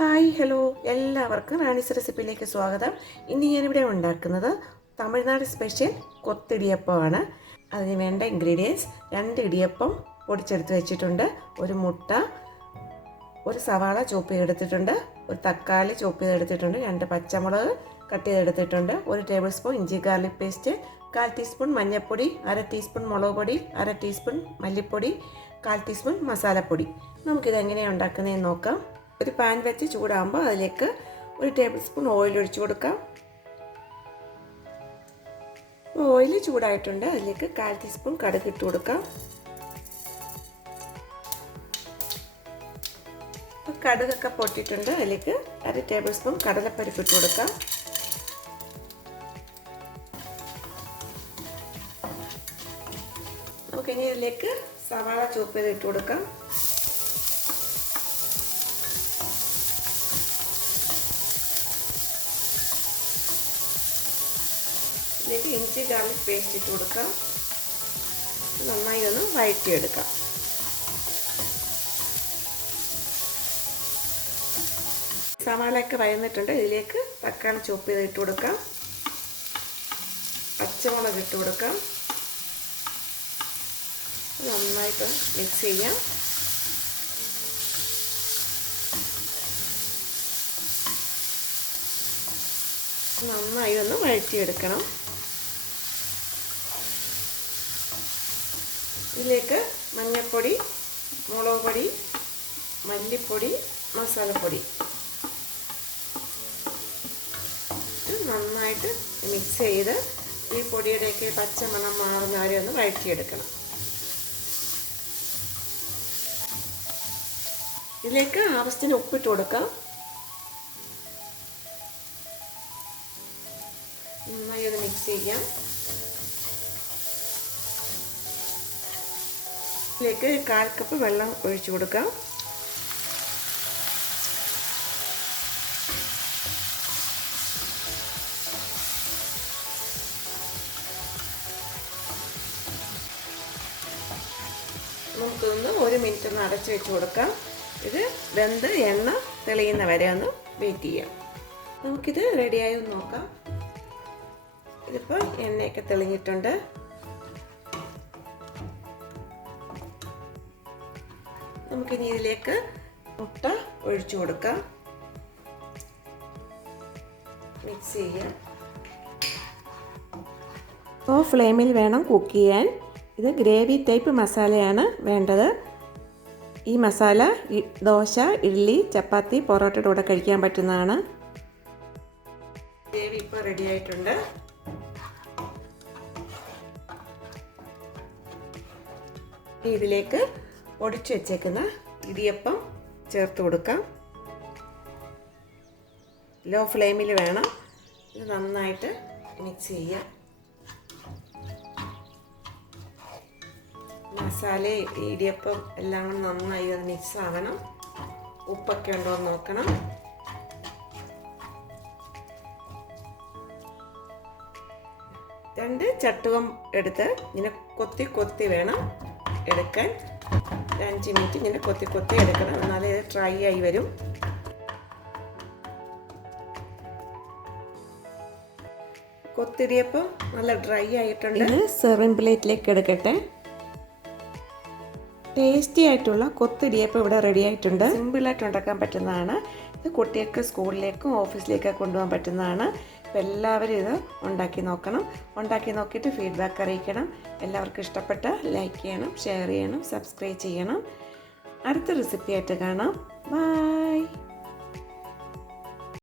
Hi hello എല്ലാവർക്കും റാണീസ് റെസിപ്പിയിലേക്ക് സ്വാഗതം. ഇന്ന് ഞാനിവിടെ ഉണ്ടാക്കുന്നത് തമിഴ്നാട് സ്പെഷ്യൽ കൊത്തിടിയപ്പമാണ്. അതിന് വേണ്ട ഇൻഗ്രീഡിയൻസ് 2 ഇടിയപ്പം പൊടിച്ചെടുത്ത് വെച്ചിട്ടുണ്ട്, ഒരു മുട്ട, ഒരു സവാള ചോപ്പ് ചെയ്തെടുത്തിട്ടുണ്ട്, ഒരു തക്കാളി ചോപ്പ് ചെയ്തെടുത്തിട്ടുണ്ട്, 2 പച്ചമുളക് കട്ട് ചെയ്തെടുത്തിട്ടുണ്ട്, 1 ടേബിൾ സ്പൂൺ ഇഞ്ചി ഗാർലിക് പേസ്റ്റ്, 1/4 ടീസ്പൂൺ മഞ്ഞൾപ്പൊടി, 1/2 ടീസ്പൂൺ മുളക് പൊടി, 1/2 ടീസ്പൂൺ മല്ലിപ്പൊടി, 1/4 ടീസ്പൂൺ മസാലപ്പൊടി. നമുക്കിത് എങ്ങനെയാണ് ഉണ്ടാക്കുന്നതെന്ന് നോക്കാം. ഒരു പാൻ വെച്ച് ചൂടാകുമ്പോൾ അതിലേക്ക് 1 ടേബിൾ സ്പൂൺ ഓയിൽ ഒഴിച്ചു കൊടുക്കാം. ഓയിൽ ചൂടായിട്ടുണ്ട്, അതിലേക്ക് 1/4 ടീസ്പൂൺ കടുക് ഇട്ട് കൊടുക്കാം. കടുകൊക്കെ പൊട്ടിയിട്ടുണ്ട്, അതിലേക്ക് 1/2 ടേബിൾ സ്പൂൺ കടലപ്പരിപ്പ് ഇട്ട് കൊടുക്കാം. നമുക്കിനി ഇതിലേക്ക് സവാള ചോപ്പ് ചെയ്ത് ഇട്ട് കൊടുക്കാം. ഇതിലേക്ക് ഇഞ്ചി ഗാർലിക് പേസ്റ്റ് ഇട്ട് കൊടുക്കാം. നന്നായി ഒന്ന് വഴറ്റിയെടുക്കാം. സവാളയൊക്കെ വഴന്നിട്ടുണ്ട്, ഇതിലേക്ക് തക്കാളി ചോപ്പ് ചെയ്ത് ഇട്ട് കൊടുക്കാം, പച്ചമുളക് ഇട്ട് കൊടുക്കാം. നന്നായിട്ട് മിക്സ് ചെയ്യാം. നന്നായി ഒന്ന് വഴറ്റിയെടുക്കണം. ഇതിലേക്ക് മഞ്ഞൾപ്പൊടി, മുളക് പൊടി, മല്ലിപ്പൊടി, മസാലപ്പൊടി നന്നായിട്ട് മിക്സ് ചെയ്ത് ഈ പൊടിയുടെയൊക്കെ പച്ചമണം മാറുന്ന വരെ ഒന്ന് വഴറ്റിയെടുക്കണം. ഇതിലേക്ക് ആവശ്യത്തിന് ഉപ്പിട്ട് കൊടുക്കാം. നന്നായി ഒന്ന് മിക്സ് ചെയ്യാം. ഇതിലേക്ക് 1/4 കപ്പ് വെള്ളം ഒഴിച്ചു കൊടുക്കാം. നമുക്കൊന്ന് 1 മിനിറ്റ് ഒന്ന് അടച്ചു വെച്ച് കൊടുക്കാം. ഇത് വെന്ത് എണ്ണ തെളിയുന്ന വരെ ഒന്ന് വെയിറ്റ് ചെയ്യാം. നമുക്കിത് റെഡിയായി ഒന്ന് നോക്കാം. ഇതിപ്പോൾ എണ്ണയൊക്കെ തെളിഞ്ഞിട്ടുണ്ട്. നമുക്കിനി ഇതിലേക്ക് മുട്ട ഒഴിച്ചു കൊടുക്കാം. മിക്സ് ചെയ്യാം. ലോ ഫ്ലെയിമിൽ വേണം കുക്ക് ചെയ്യാൻ. ഇത് ഗ്രേവി ടൈപ്പ് മസാലയാണ് വേണ്ടത്. ഈ മസാല ദോശ, ഇഡ്ഡലി, ചപ്പാത്തി, പൊറോട്ടയുടെ കൂടെ കഴിക്കാൻ പറ്റുന്നതാണ്. ഗ്രേവി ഇപ്പോൾ റെഡി ആയിട്ടുണ്ട്. ഇതിലേക്ക് പൊടിച്ചു വെച്ചേക്കുന്ന ഇടിയപ്പം ചേർത്ത് കൊടുക്കാം. ലോ ഫ്ലെയിമിൽ വേണം. ഇത് നന്നായിട്ട് മിക്സ് ചെയ്യാം. മസാല, ഇടിയപ്പം എല്ലാം കൂടി നന്നായി അത് മിക്സ് ആവണം. ഉപ്പൊക്കെ ഉണ്ടോ എന്ന് നോക്കണം. രണ്ട് ചട്ടുകം എടുത്ത് ഇങ്ങനെ കൊത്തി കൊത്തി വേണം എടുക്കാൻ. 5 മിനിറ്റ് ഇങ്ങനെ കൊത്തി കൊത്തി എടുക്കണം, എന്നാലേ ഇത് ഡ്രൈ ആയി വരും. കൊത്തിടിയപ്പം നല്ല ഡ്രൈ ആയിട്ടുണ്ട്. ഇത് സെർവിംഗ് പ്ലേറ്റിലേക്ക് എടുക്കട്ടെ. ടേസ്റ്റി ആയിട്ടുള്ള കൊത്തിടിയപ്പം ഇവിടെ റെഡി ആയിട്ടുണ്ട്. സിമ്പിളായിട്ട് ഉണ്ടാക്കാൻ പറ്റുന്നതാണ്. ഇത് കുട്ടികൾക്ക് സ്കൂളിലേക്കും ഓഫീസിലേക്കൊക്കെ കൊണ്ടുപോകാൻ പറ്റുന്നതാണ്. അപ്പോൾ എല്ലാവരും ഇത് ഉണ്ടാക്കി നോക്കണം. ഉണ്ടാക്കി നോക്കിയിട്ട് ഫീഡ്ബാക്ക് അറിയിക്കണം. എല്ലാവർക്കും ഇഷ്ടപ്പെട്ട ലൈക്ക് ചെയ്യണം, ഷെയർ ചെയ്യണം, സബ്സ്ക്രൈബ് ചെയ്യണം. അടുത്ത റെസിപ്പി ആയിട്ട് കാണാം. ബൈ.